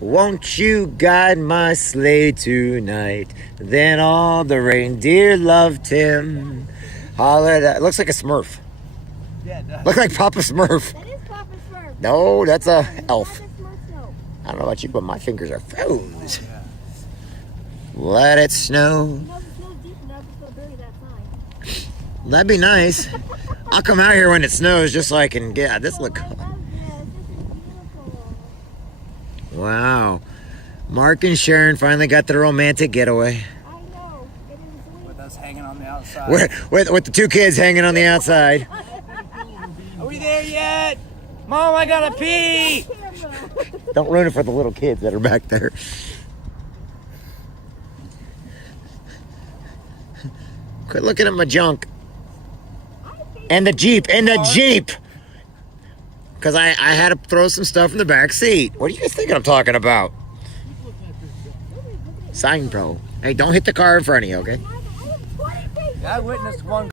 Won't you guide my sleigh tonight? Then all the reindeer loved him. Hollered. It looks like a Smurf. Yeah, it does. Look like Papa Smurf. That is Papa Smurf. No, that's a elf. Papa Smurf, no. I don't know about you, but my fingers are froze. Yeah. Let it snow. You know, the snow's deep enough to still bury that sign. That'd be nice. I'll come out here when it snows just so I can get this look. Yes, this is beautiful. Wow. Mark and Sharon finally got their romantic getaway. I know. It is sweet. With us hanging on the outside. With the two kids hanging on the outside. Are we there yet? Mom, I gotta pee! Don't ruin it for the little kids that are back there. Quit looking at my junk. And the Jeep. Because I had to throw some stuff in the back seat. What do you guys think I'm talking about? Sign pro. Hey, don't hit the car in front of you, okay? I witnessed one